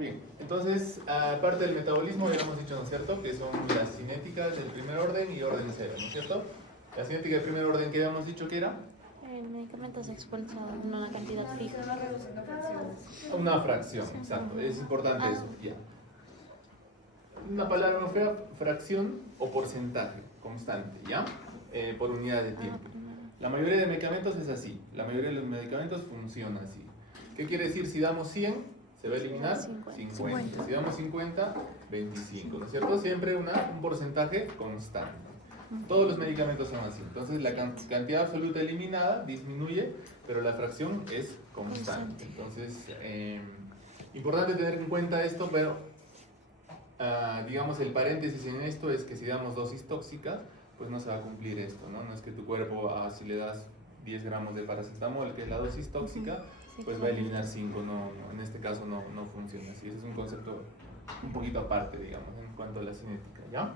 Bien, entonces, aparte del metabolismo, ya lo hemos dicho, ¿no es cierto?, que son las cinéticas del primer orden y orden cero, ¿no es cierto? La cinética del primer orden, que habíamos dicho que era El medicamento se expulsa en una cantidad fija. una fracción, exacto, es importante eso, ya. Una palabra no fea, fracción o porcentaje constante, ¿ya? Por unidad de tiempo. La mayoría de medicamentos es así, la mayoría de los medicamentos funciona así. ¿Qué quiere decir? Si damos 100, se va a eliminar 50. Si damos 50, 25, ¿no es cierto? Siempre un porcentaje constante. Todos los medicamentos son así. Entonces la cantidad absoluta eliminada disminuye, pero la fracción es constante. Entonces, importante tener en cuenta esto, pero digamos el paréntesis en esto es que si damos dosis tóxica, pues no se va a cumplir esto, ¿no? No es que tu cuerpo, si le das 10 gramos de paracetamol, que es la dosis tóxica, pues va a eliminar 5, no, en este caso no funciona así. Ese es un concepto un poquito aparte, digamos, en cuanto a la cinética, ¿ya?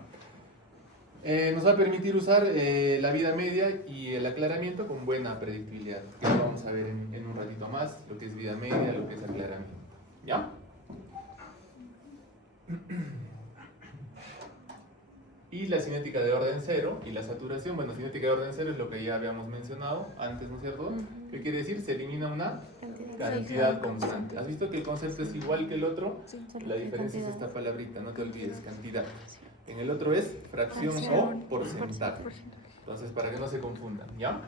Nos va a permitir usar la vida media y el aclaramiento con buena predictibilidad, que lo vamos a ver en un ratito más, lo que es vida media, lo que es aclaramiento, ¿ya? Y la cinética de orden cero y la saturación, bueno, cinética de orden cero es lo que ya habíamos mencionado antes, ¿no es cierto? ¿Qué quiere decir? Se elimina una cantidad constante. ¿Has visto que el concepto es igual que el otro? La diferencia es esta palabrita, no te olvides, cantidad. En el otro es fracción o porcentaje. Entonces, para que no se confundan, ¿ya?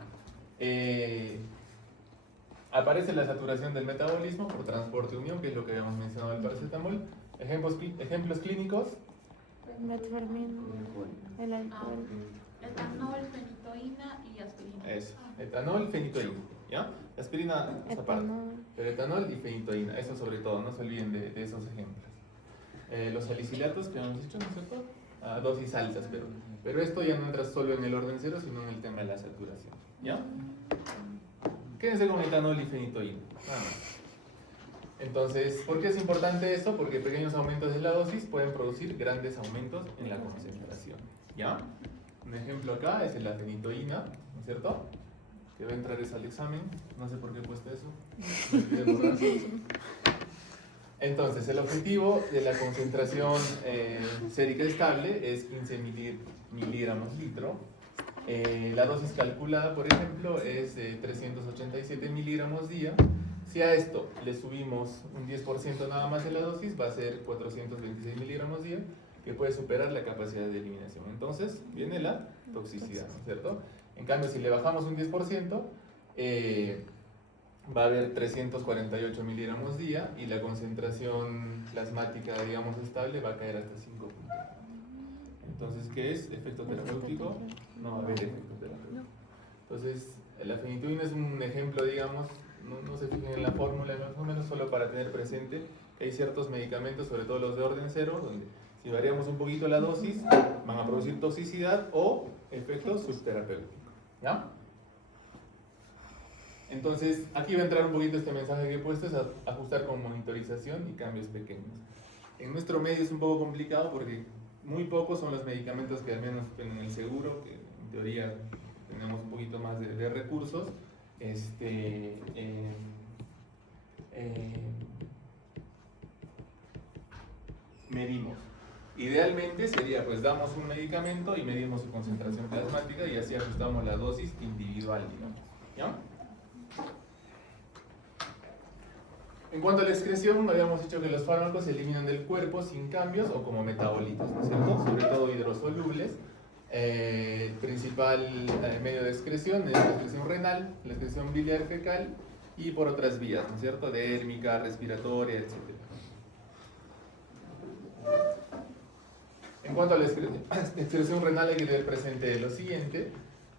Aparece la saturación del metabolismo por transporte unión, que es lo que habíamos mencionado del paracetamol. Ejemplos clínicos. Metformina, el alcohol. Etanol, fenitoína y aspirina. Eso, etanol, fenitoína, ¿ya? Aspirina, esa parte. Pero etanol y fenitoína, eso sobre todo, no se olviden de esos ejemplos. Los salicilatos que hemos dicho, ¿no es cierto? Dosis altas, pero esto ya no entra solo en el orden cero, sino en el tema de la saturación, ¿ya? Quédense con etanol y fenitoína, nada más. Entonces, ¿por qué es importante eso? Porque pequeños aumentos de la dosis pueden producir grandes aumentos en la concentración, ¿ya? Un ejemplo acá es la fenitoína, ¿no es cierto? Que va a entrar eso al examen, no sé por qué he puesto eso. Entonces, el objetivo de la concentración sérica estable es 15 miligramos litro. La dosis calculada, por ejemplo, es 387 miligramos día. Si a esto le subimos un 10% nada más de la dosis, va a ser 426 miligramos día, que puede superar la capacidad de eliminación. Entonces, viene la toxicidad, ¿no es cierto? En cambio, si le bajamos un 10%, va a haber 348 miligramos día y la concentración plasmática, digamos, estable va a caer hasta 5 puntos. Entonces, ¿qué es? ¿Efecto terapéutico? No va a haber efecto terapéutico. Entonces, la fenitoína es un ejemplo, digamos, no se fijen en la fórmula, más o menos, solo para tener presente que hay ciertos medicamentos, sobre todo los de orden cero, donde si variamos un poquito la dosis, van a producir toxicidad o efecto subterapéutico, ¿ya? Entonces, aquí va a entrar un poquito este mensaje que he puesto, es ajustar con monitorización y cambios pequeños. En nuestro medio es un poco complicado porque muy pocos son los medicamentos que al menos en el seguro, que en teoría tenemos un poquito más de recursos, medimos. Idealmente sería, pues damos un medicamento y medimos su concentración plasmática y así ajustamos la dosis individual, digamos, ¿ya? En cuanto a la excreción, habíamos dicho que los fármacos se eliminan del cuerpo sin cambios o como metabolitos, ¿no es cierto? Sobre todo hidrosolubles. El principal medio de excreción es la excreción renal, la excreción biliar fecal y por otras vías, ¿no es cierto? Dérmica, respiratoria, etc. En cuanto a la excreción renal hay que tener presente lo siguiente.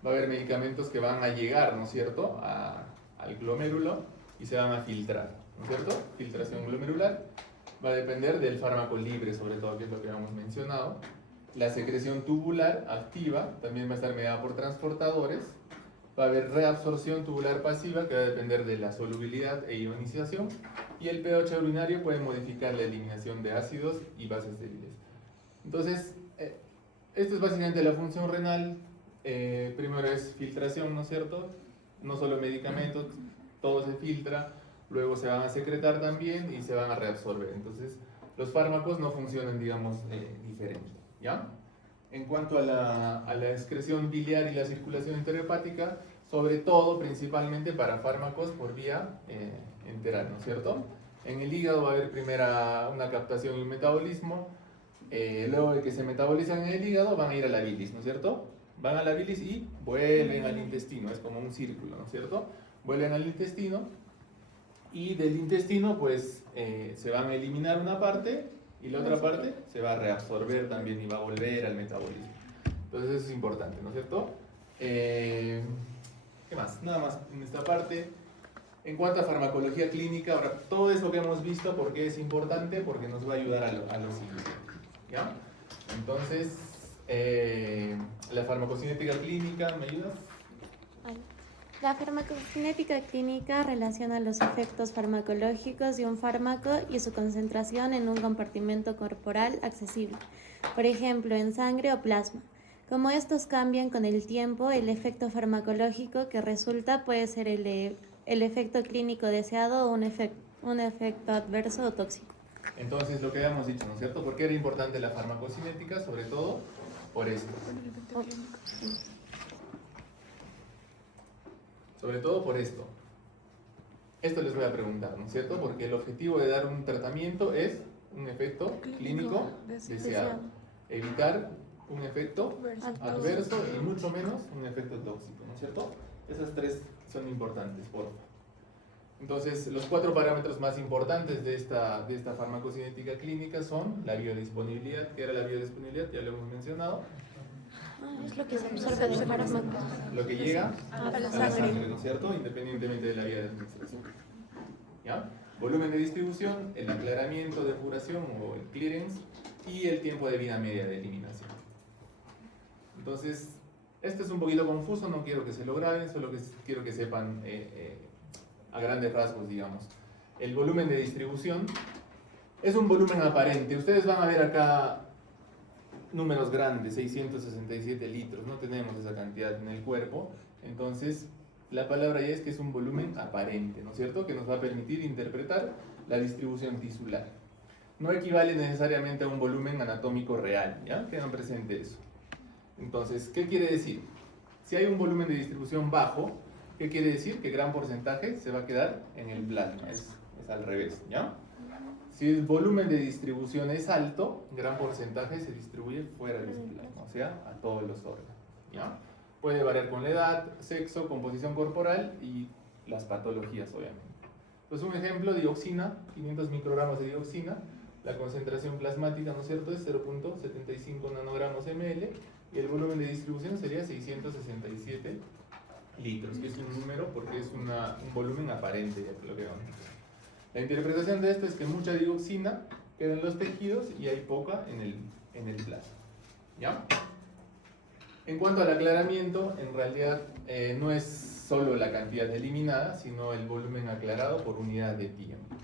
Va a haber medicamentos que van a llegar, ¿no es cierto?, al glomérulo y se van a filtrar, ¿no es cierto? Filtración glomerular va a depender del fármaco libre, sobre todo, que es lo que habíamos mencionado. La secreción tubular activa también va a estar mediada por transportadores. Va a haber reabsorción tubular pasiva, que va a depender de la solubilidad e ionización. Y el pH urinario puede modificar la eliminación de ácidos y bases débiles. Entonces, esto es básicamente la función renal. Primero es filtración, ¿no es cierto? No solo medicamentos, todo se filtra, luego se van a secretar también y se van a reabsorber. Entonces, los fármacos no funcionan, digamos, diferente, ¿ya? En cuanto a la excreción biliar y la circulación enterohepática, sobre todo, principalmente para fármacos por vía enteral, ¿no es cierto? En el hígado va a haber primero una captación y un metabolismo, luego de que se metabolizan en el hígado van a ir a la bilis, ¿no es cierto? Van a la bilis y vuelven al intestino, es como un círculo, ¿no es cierto? Vuelven al intestino y del intestino pues se van a eliminar una parte y la otra parte se va a reabsorber también y va a volver al metabolismo. Entonces eso es importante, ¿no es cierto? ¿Qué más? Nada más en esta parte. En cuanto a farmacología clínica, ahora todo eso que hemos visto, ¿por qué es importante? Porque nos va a ayudar a lo siguiente, ¿ya? Entonces, la farmacocinética clínica, ¿me ayudas? La farmacocinética clínica relaciona los efectos farmacológicos de un fármaco y su concentración en un compartimento corporal accesible, por ejemplo, en sangre o plasma. Como estos cambian con el tiempo, el efecto farmacológico que resulta puede ser el efecto clínico deseado o un efecto adverso o tóxico. Entonces, lo que habíamos dicho, ¿no es cierto? ¿Por qué era importante la farmacocinética? Sobre todo por esto. Sobre todo por esto. Esto les voy a preguntar, ¿no es cierto? Porque el objetivo de dar un tratamiento es un efecto clínico deseado. Evitar un efecto adverso y mucho menos un efecto tóxico, ¿no es cierto? Esas tres son importantes, por favor. Entonces, los 4 parámetros más importantes de esta farmacocinética clínica son la biodisponibilidad. ¿Qué era la biodisponibilidad? Ya lo hemos mencionado. Es lo que se absorbe del fármaco. Lo que llega a la sangre, ¿no es cierto? Independientemente de la vía de administración. ¿Ya? Volumen de distribución, el aclaramiento, depuración o el clearance y el tiempo de vida media de eliminación. Entonces, esto es un poquito confuso, no quiero que se lo graben, solo que quiero que sepan a grandes rasgos, digamos. El volumen de distribución es un volumen aparente. Ustedes van a ver acá números grandes, 667 litros, no tenemos esa cantidad en el cuerpo, entonces la palabra ya es que es un volumen aparente, ¿no es cierto? Que nos va a permitir interpretar la distribución tisular. No equivale necesariamente a un volumen anatómico real, ¿ya? Quedan presente eso. Entonces, ¿qué quiere decir? Si hay un volumen de distribución bajo, ¿qué quiere decir? Que gran porcentaje se va a quedar en el plasma, es al revés, ¿ya? Si el volumen de distribución es alto, gran porcentaje se distribuye fuera del plasma, o sea, a todos los órganos, ¿ya? Puede variar con la edad, sexo, composición corporal y las patologías, obviamente. Entonces, un ejemplo, dioxina, 500 microgramos de dioxina, la concentración plasmática, ¿no es cierto?, es 0.75 nanogramos ml, y el volumen de distribución sería 667 litros, que es un número porque es un volumen aparente, ya que lo vemos. La interpretación de esto es que mucha dioxina queda en los tejidos y hay poca en el plasma, ¿ya? En cuanto al aclaramiento, en realidad no es solo la cantidad eliminada, sino el volumen aclarado por unidad de tiempo.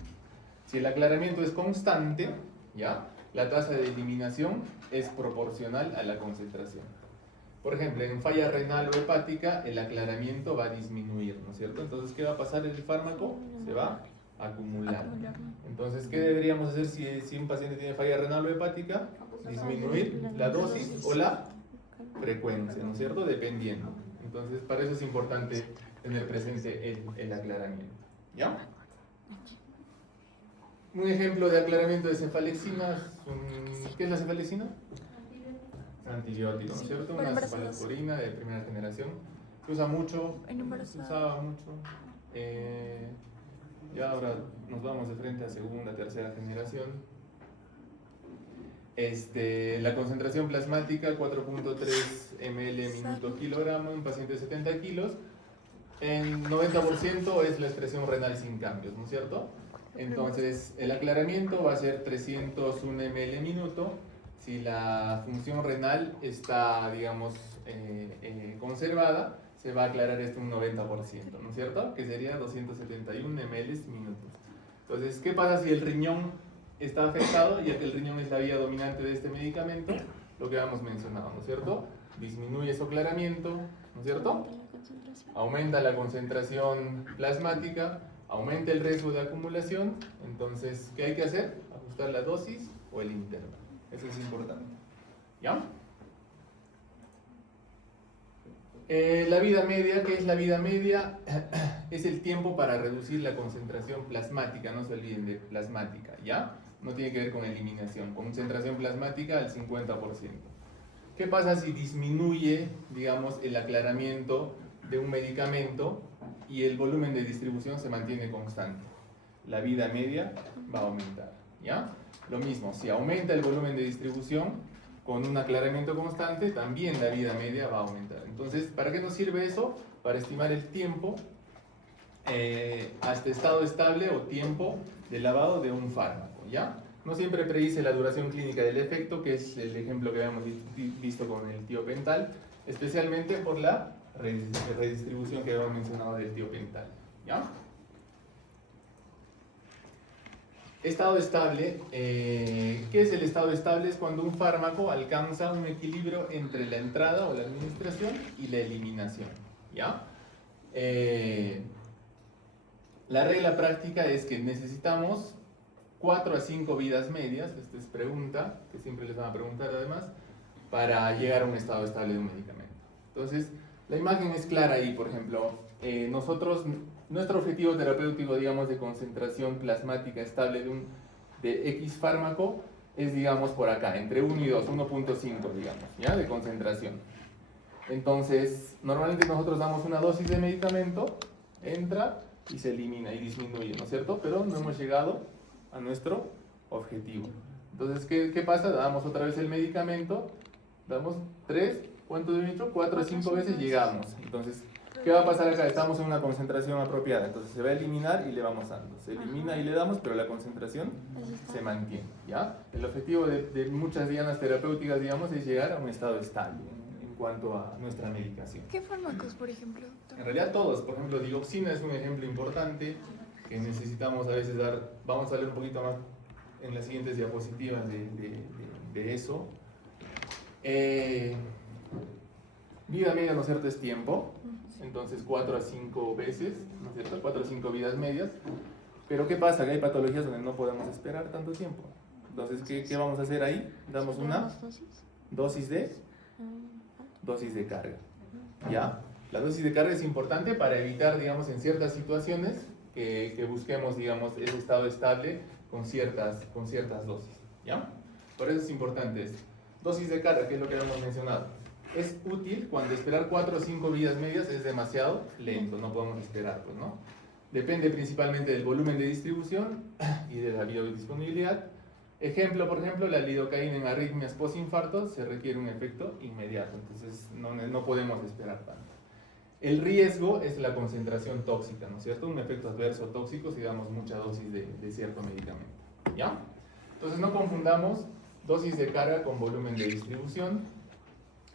Si el aclaramiento es constante, ¿ya?, la tasa de eliminación es proporcional a la concentración. Por ejemplo, en falla renal o hepática, el aclaramiento va a disminuir, ¿no es cierto? Entonces, ¿qué va a pasar? El fármaco se va a acumular. Entonces, ¿qué deberíamos hacer si un paciente tiene falla renal o hepática? Disminuir la dosis o la frecuencia, ¿no es cierto? Dependiendo. Entonces, para eso es importante tener presente el aclaramiento, ¿ya? Un ejemplo de aclaramiento de cefalexina, ¿qué es la cefalexina? Antibiótico, ¿no es cierto? Una cefalosporina de primera generación. Se usa mucho, se usaba mucho. Ya ahora nos vamos de frente a segunda, tercera generación. La concentración plasmática 4.3 ml minuto kilogramo en paciente de 70 kilos. En 90% es la excreción renal sin cambios, ¿no es cierto? Entonces, el aclaramiento va a ser 301 ml minuto. Si la función renal está, digamos, conservada, se va a aclarar esto un 90%, ¿no es cierto? Que sería 271 ml minutos. Entonces, ¿qué pasa si el riñón está afectado? Ya que el riñón es la vía dominante de este medicamento, lo que habíamos mencionado, ¿no es cierto? Disminuye su aclaramiento, ¿no es cierto? Aumenta la concentración plasmática, aumenta el riesgo de acumulación. Entonces, ¿qué hay que hacer? Ajustar la dosis o el intervalo. Eso es importante. ¿Ya? La vida media, ¿qué es la vida media? Es el tiempo para reducir la concentración plasmática, no se olviden de plasmática, ¿ya? No tiene que ver con eliminación, concentración plasmática al 50%. ¿Qué pasa si disminuye, digamos, el aclaramiento de un medicamento y el volumen de distribución se mantiene constante? La vida media va a aumentar, ¿ya? Lo mismo, si aumenta el volumen de distribución con un aclaramiento constante, también la vida media va a aumentar. Entonces, ¿para qué nos sirve eso? Para estimar el tiempo hasta estado estable o tiempo de lavado de un fármaco, ¿ya? No siempre predice la duración clínica del efecto, que es el ejemplo que habíamos visto con el tiopental, especialmente por la redistribución que habíamos mencionado del tiopental, ¿ya? Estado estable, ¿qué es el estado estable? Es cuando un fármaco alcanza un equilibrio entre la entrada o la administración y la eliminación, ¿ya? La regla práctica es que necesitamos 4 a 5 vidas medias, esta es pregunta, que siempre les van a preguntar además, para llegar a un estado estable de un medicamento. Entonces, la imagen es clara ahí, por ejemplo, nuestro objetivo terapéutico, digamos, de concentración plasmática estable de X fármaco es, digamos, por acá, entre 1 y 2, 1.5, digamos, ¿ya? De concentración. Entonces, normalmente nosotros damos una dosis de medicamento, entra y se elimina y disminuye, ¿no es cierto? Pero no hemos llegado a nuestro objetivo. Entonces, ¿qué pasa? Damos otra vez el medicamento, damos 3, ¿cuánto de hecho? 4 o 5 veces llegamos. Entonces, ¿qué va a pasar acá? Estamos en una concentración apropiada, entonces se va a eliminar y le vamos dando. Se elimina y le damos, pero la concentración se mantiene, ¿ya? El objetivo de muchas dianas terapéuticas, digamos, es llegar a un estado estable en cuanto a nuestra medicación. ¿Qué fármacos, por ejemplo, doctor? En realidad todos, por ejemplo, digoxina es un ejemplo importante que necesitamos a veces dar, vamos a ver un poquito más en las siguientes diapositivas de eso. Vida media, ¿no es cierto?, es tiempo. Entonces 4 a 5 veces, ¿no es cierto? 4 a 5 vidas medias. Pero ¿qué pasa? Que hay patologías donde no podemos esperar tanto tiempo. Entonces, ¿qué vamos a hacer ahí? Damos una dosis de carga, ¿ya? La dosis de carga es importante para evitar, digamos, en ciertas situaciones que busquemos, digamos, ese estado estable con ciertas dosis, ¿ya? Por eso es importante esto. Dosis de carga, que es lo que hemos mencionado. Es útil cuando esperar 4 o 5 vidas medias es demasiado lento, no podemos esperar, pues, ¿no? Depende principalmente del volumen de distribución y de la biodisponibilidad. Ejemplo, por ejemplo, la lidocaína en arritmias postinfarto se requiere un efecto inmediato, entonces no podemos esperar tanto. El riesgo es la concentración tóxica, ¿no es cierto? Un efecto adverso tóxico si damos mucha dosis de cierto medicamento, ¿ya? Entonces no confundamos dosis de carga con volumen de distribución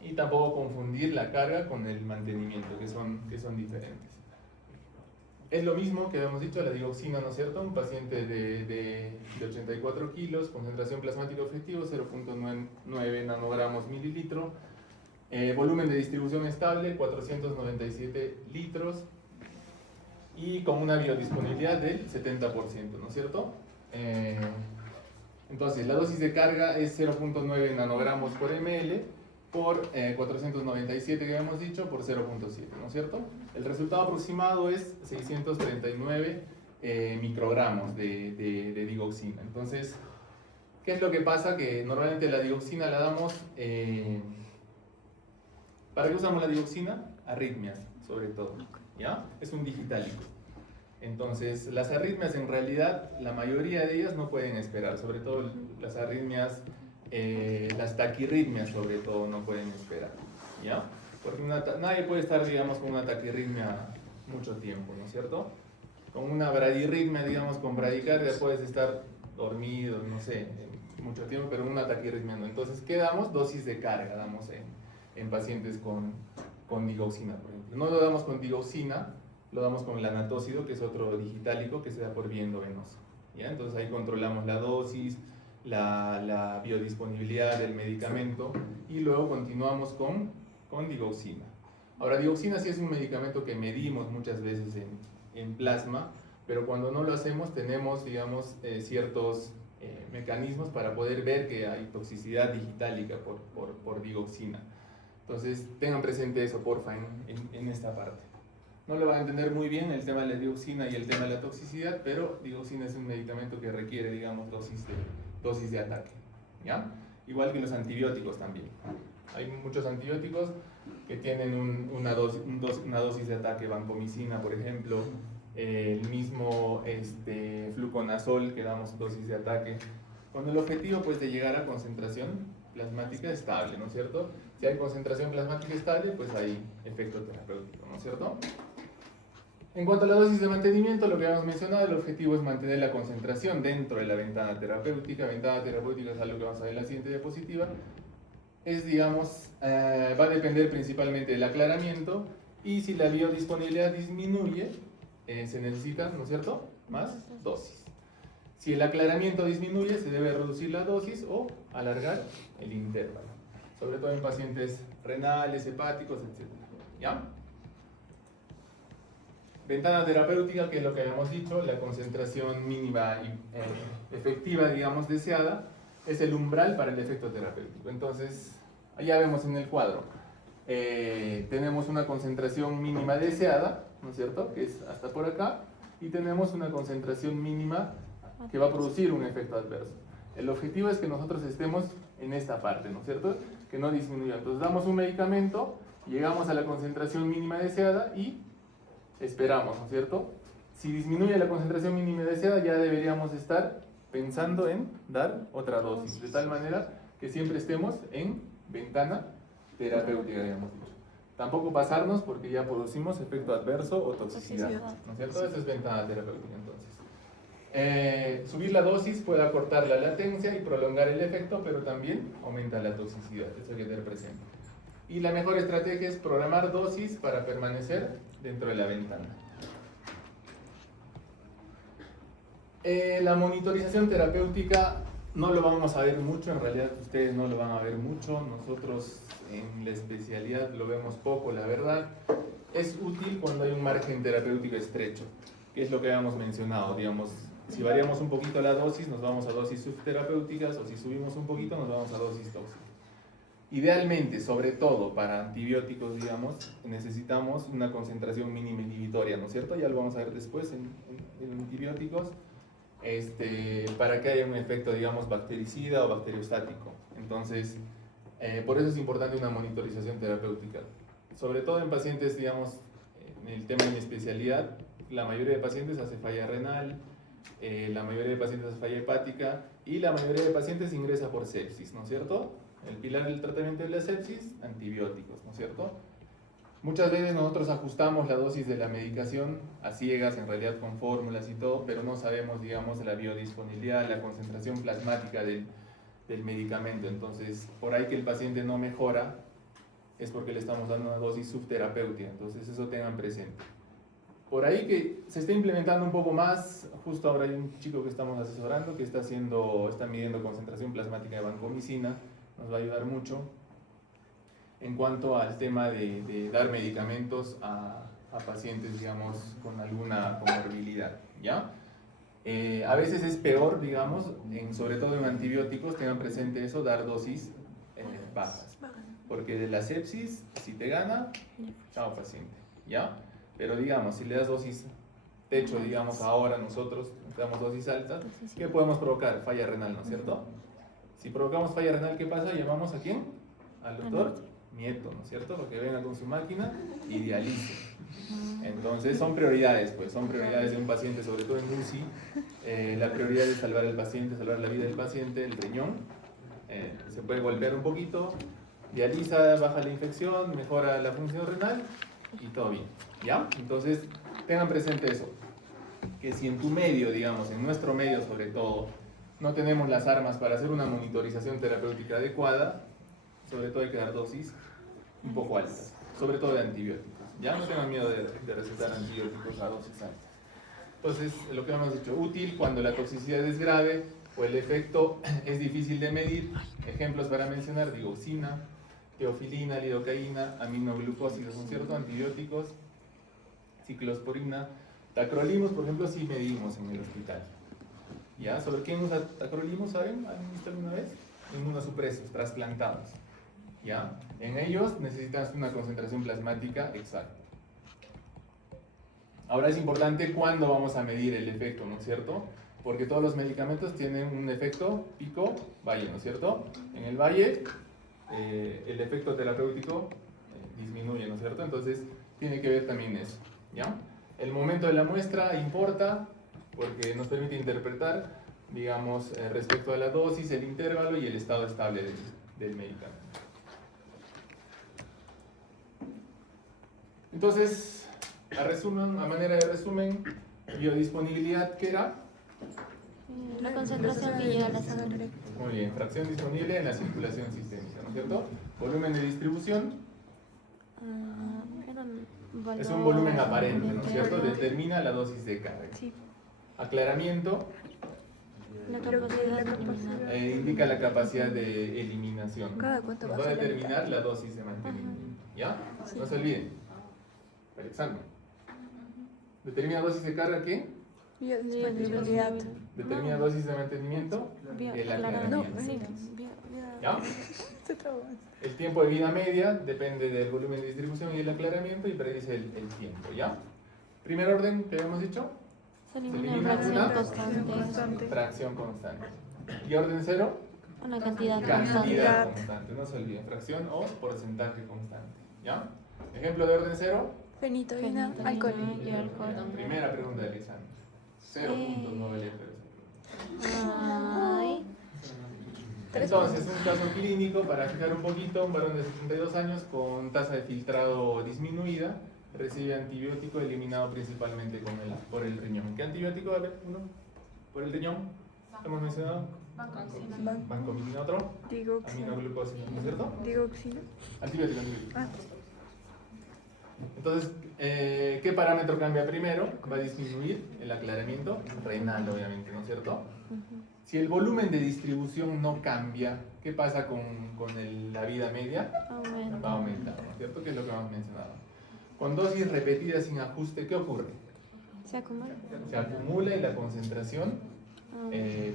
y tampoco confundir la carga con el mantenimiento, que son diferentes. Es lo mismo que habíamos dicho, la digoxina, ¿no es cierto? Un paciente de 84 kilos, concentración plasmática objetivo 0.9 nanogramos mililitro, volumen de distribución estable 497 litros y con una biodisponibilidad del 70%, ¿no es cierto? Entonces, la dosis de carga es 0.9 nanogramos por ml por 497 que habíamos dicho por 0.7, ¿no es cierto? El resultado aproximado es 639 microgramos de digoxina. Entonces, ¿qué es lo que pasa? Que normalmente la digoxina la damos... ¿Para qué usamos la digoxina? Arritmias, sobre todo, ¿ya? Es un digitálico. Entonces, las arritmias en realidad, la mayoría de ellas no pueden esperar, sobre todo las arritmias... las taquirritmias sobre todo no pueden esperar, ¿ya? Porque nadie puede estar, digamos, con una taquirritmia mucho tiempo, ¿no es cierto? Con una bradirritmia, digamos, con bradicardia puedes estar dormido, no sé, mucho tiempo, pero una taquirritmia no. Entonces, ¿qué damos? Dosis de carga damos en pacientes con digoxina, por ejemplo. No lo damos con digoxina, lo damos con lanatócido, que es otro digitálico que se da por vía endovenosa, ¿ya? Entonces ahí controlamos la dosis, la biodisponibilidad del medicamento y luego continuamos con digoxina. Ahora, digoxina sí es un medicamento que medimos muchas veces en plasma, pero cuando no lo hacemos tenemos, digamos, ciertos mecanismos para poder ver que hay toxicidad digitálica por digoxina. Entonces, tengan presente eso, porfa, en esta parte. No lo van a entender muy bien el tema de la dioxina y el tema de la toxicidad, pero digoxina es un medicamento que requiere, digamos, dosis de ataque, ¿ya? Igual que los antibióticos también. Hay muchos antibióticos que tienen una dosis de ataque, vancomicina, por ejemplo, el mismo fluconazol, que damos dosis de ataque, con el objetivo pues de llegar a concentración plasmática estable, ¿no es cierto? Si hay concentración plasmática estable, pues hay efecto terapéutico, ¿no es cierto? En cuanto a la dosis de mantenimiento, lo que habíamos mencionado, el objetivo es mantener la concentración dentro de la ventana terapéutica. Ventana terapéutica es algo que vamos a ver en la siguiente diapositiva. Es, digamos, va a depender principalmente del aclaramiento, y si la biodisponibilidad disminuye, se necesita, ¿no es cierto?, más dosis. Si el aclaramiento disminuye, se debe reducir la dosis o alargar el intervalo, sobre todo en pacientes renales, hepáticos, etc. ¿Ya? Ventana terapéutica, que es lo que habíamos dicho, la concentración mínima efectiva, digamos, deseada, es el umbral para el efecto terapéutico. Entonces, allá vemos en el cuadro, tenemos una concentración mínima deseada, ¿no es cierto?, que es hasta por acá, y tenemos una concentración mínima que va a producir un efecto adverso. El objetivo es que nosotros estemos en esta parte, ¿no es cierto?, que no disminuya. Entonces damos un medicamento, llegamos a la concentración mínima deseada y esperamos, ¿no es cierto? Si disminuye la concentración mínima deseada, ya deberíamos estar pensando en dar otra dosis, de tal manera que siempre estemos en ventana terapéutica, digamos dicho. Tampoco pasarnos porque ya producimos efecto adverso o toxicidad, ¿no es cierto? Esa es ventana terapéutica, entonces. Subir la dosis puede acortar la latencia y prolongar el efecto, pero también aumenta la toxicidad, eso hay que tener presente. Y la mejor estrategia es programar dosis para permanecer dentro de la ventana. La monitorización terapéutica no lo vamos a ver mucho, en realidad ustedes no lo van a ver mucho, nosotros en la especialidad lo vemos poco, la verdad. Es útil cuando hay un margen terapéutico estrecho, que es lo que habíamos mencionado, digamos, si variamos un poquito la dosis, nos vamos a dosis subterapéuticas, o si subimos un poquito, nos vamos a dosis tóxicas. Idealmente, sobre todo para antibióticos, digamos, necesitamos una concentración mínima inhibitoria, ¿no es cierto? Ya lo vamos a ver después en antibióticos, para que haya un efecto, digamos, bactericida o bacteriostático. Entonces, por eso es importante una monitorización terapéutica. Sobre todo en pacientes, digamos, en el tema de mi especialidad, la mayoría de pacientes hace falla renal, la mayoría de pacientes hace falla hepática, y la mayoría de pacientes ingresa por sepsis, ¿no es cierto? El pilar del tratamiento de la sepsis, antibióticos, ¿no es cierto? Muchas veces nosotros ajustamos la dosis de la medicación a ciegas, en realidad con fórmulas y todo, pero no sabemos, digamos, la biodisponibilidad, la concentración plasmática del medicamento. Entonces, por ahí que el paciente no mejora, es porque le estamos dando una dosis subterapéutica. Entonces, eso tengan presente. Por ahí que se está implementando un poco más, justo ahora hay un chico que estamos asesorando que está midiendo concentración plasmática de vancomicina, nos va a ayudar mucho en cuanto al tema de dar medicamentos a pacientes, digamos, con alguna comorbilidad, ¿ya? A veces es peor, digamos, sobre todo en antibióticos, tengan presente eso, dar dosis bajas, porque de la sepsis, si te gana, chao paciente, ¿ya? Pero digamos, si le das dosis techo, digamos, ahora nosotros damos dosis altas, ¿qué podemos provocar? Falla renal, ¿no es cierto? Si provocamos falla renal, ¿qué pasa? ¿Llamamos a quién? Al doctor Nieto, ¿no es cierto? Para que venga con su máquina y dialice. Entonces son prioridades, pues, son prioridades de un paciente, sobre todo en UCI. La prioridad es salvar al paciente, salvar la vida del paciente, el riñón. Se puede golpear un poquito, dializa, baja la infección, mejora la función renal y todo bien, ¿ya? Entonces tengan presente eso, que si en tu medio, digamos, en nuestro medio sobre todo, no tenemos las armas para hacer una monitorización terapéutica adecuada, sobre todo hay que dar dosis un poco altas, sobre todo de antibióticos. Ya no tengan miedo de recetar antibióticos a dosis altas. Entonces, lo que hemos dicho, útil cuando la toxicidad es grave o el efecto es difícil de medir. Ejemplos para mencionar: digoxina, teofilina, lidocaína, aminoglucósidos, ¿no es cierto? Antibióticos, ciclosporina, Tacrolimus, por ejemplo, sí medimos en el hospital. ¿Ya? ¿Sobre quién usa tacrolimus, saben? ¿Han visto alguna vez? Inmunosupresos, trasplantados. ¿Ya? En ellos necesitas una concentración plasmática exacta. Ahora es importante cuándo vamos a medir el efecto, ¿no es cierto? Porque todos los medicamentos tienen un efecto pico-valle, ¿no es cierto? En el valle, el efecto terapéutico disminuye, ¿no es cierto? Entonces, tiene que ver también eso, ¿ya? El momento de la muestra importa porque nos permite interpretar, digamos, respecto a la dosis, el intervalo y el estado estable del medicamento. Entonces, a manera de resumen, biodisponibilidad, ¿qué era? La concentración que llega a la sangre. Muy bien, fracción disponible en la circulación sistémica, ¿no es cierto? Volumen de distribución Era un valor es un volumen aparente, ¿no es cierto? Determina la dosis de carga. Sí. Aclaramiento la capacidad de eliminar. indica la capacidad de eliminación. ¿Cada cuánto Nos baja va a la determinar la dosis de mantenimiento. ¿Ya? No se olviden. Alexandra. ¿Determina dosis de carga qué? Biodisponibilidad. ¿Determina dosis de mantenimiento? El aclaramiento. ¿Ya? Se trabó. El tiempo de vida media depende del volumen de distribución y el aclaramiento y predice el tiempo, ¿ya? Primer orden que habíamos dicho, Se elimina elimina fracción una constante. fracción constante. Y orden cero, Una cantidad cantidad constante. constante, no se olviden, fracción o porcentaje constante, ¿ya? Ejemplo de orden cero, Fenitoína, alcohol. Y alcohol. primera pregunta del examen. 0 puntos, no valía 3. Ay. Entonces, un caso clínico, para fijar un poquito, un varón de 72 años con tasa de filtrado disminuida, recibe antibiótico eliminado principalmente por el riñón. ¿Qué antibiótico? A ver, uno. ¿Por el riñón? ¿Hemos mencionado? Vancomicina, otro. Digoxina. Aminoglucosina, ¿no es cierto? Digoxina. Antibiótico. Ah, Entonces, ¿qué parámetro cambia primero? Va a disminuir el aclaramiento renal, obviamente, ¿no es cierto? Si el volumen de distribución no cambia, ¿qué pasa con la vida media? Aumenta. Va a aumentar, ¿no es cierto? Que es lo que hemos mencionado. Con dosis repetidas sin ajuste, ¿qué ocurre? Se acumula. Se acumula y la concentración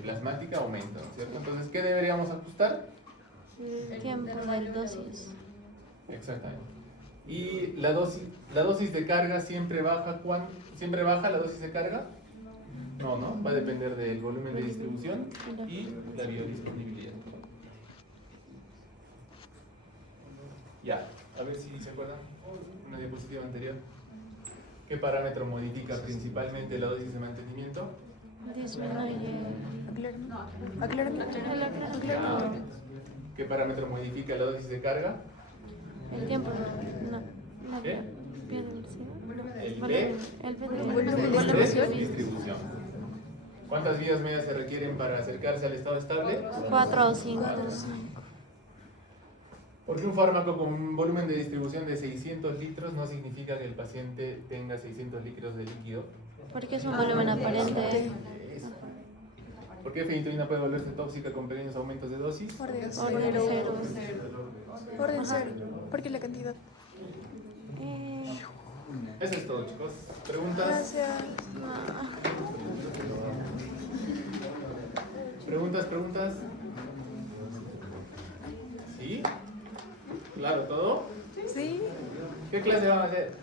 plasmática aumenta, ¿no es cierto? Entonces, ¿qué deberíamos ajustar? El tiempo de dosis. Exactamente. Y la dosis de carga siempre baja, ¿siempre baja la dosis de carga? No, no, va a depender del volumen de distribución y la biodisponibilidad. Ya, a ver si se acuerdan, una diapositiva anterior. ¿Qué parámetro modifica principalmente la dosis de mantenimiento? Disminuye. aclaramiento. Ya. ¿Qué parámetro modifica la dosis de carga? El tiempo. No. ¿Qué? Biodiversidad. El B. El Volumen de De distribución. ¿Cuántas vías medias se requieren para acercarse al estado estable? 4 o 5. Porque un fármaco con un volumen de distribución de 600 litros no significa que el paciente tenga 600 litros de líquido. Porque es un volumen aparente. ¿Por qué fenitoína puede volverse tóxica con pequeños aumentos de dosis? Orden Orden cero. cero. Orden cero. Porque la cantidad. Eso es todo, chicos. ¿Preguntas? Gracias. ¿Preguntas? ¿Sí? ¿Claro todo? Sí. ¿Qué clase van a hacer?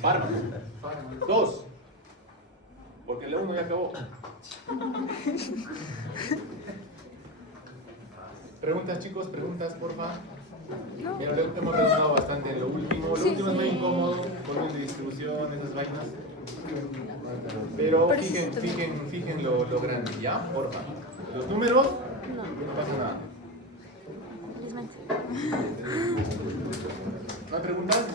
Fármaco. 2. Porque la 1 ya acabó. ¿Preguntas, chicos? ¿Preguntas, porfa? No. Mira, hemos retomado bastante en lo último. Lo Sí, último es muy incómodo, volumen de distribución, esas vainas. Pero fijen lo grande, ¿ya? Porfa. Los números, no pasa nada. Felizmente. ¿No hay preguntas?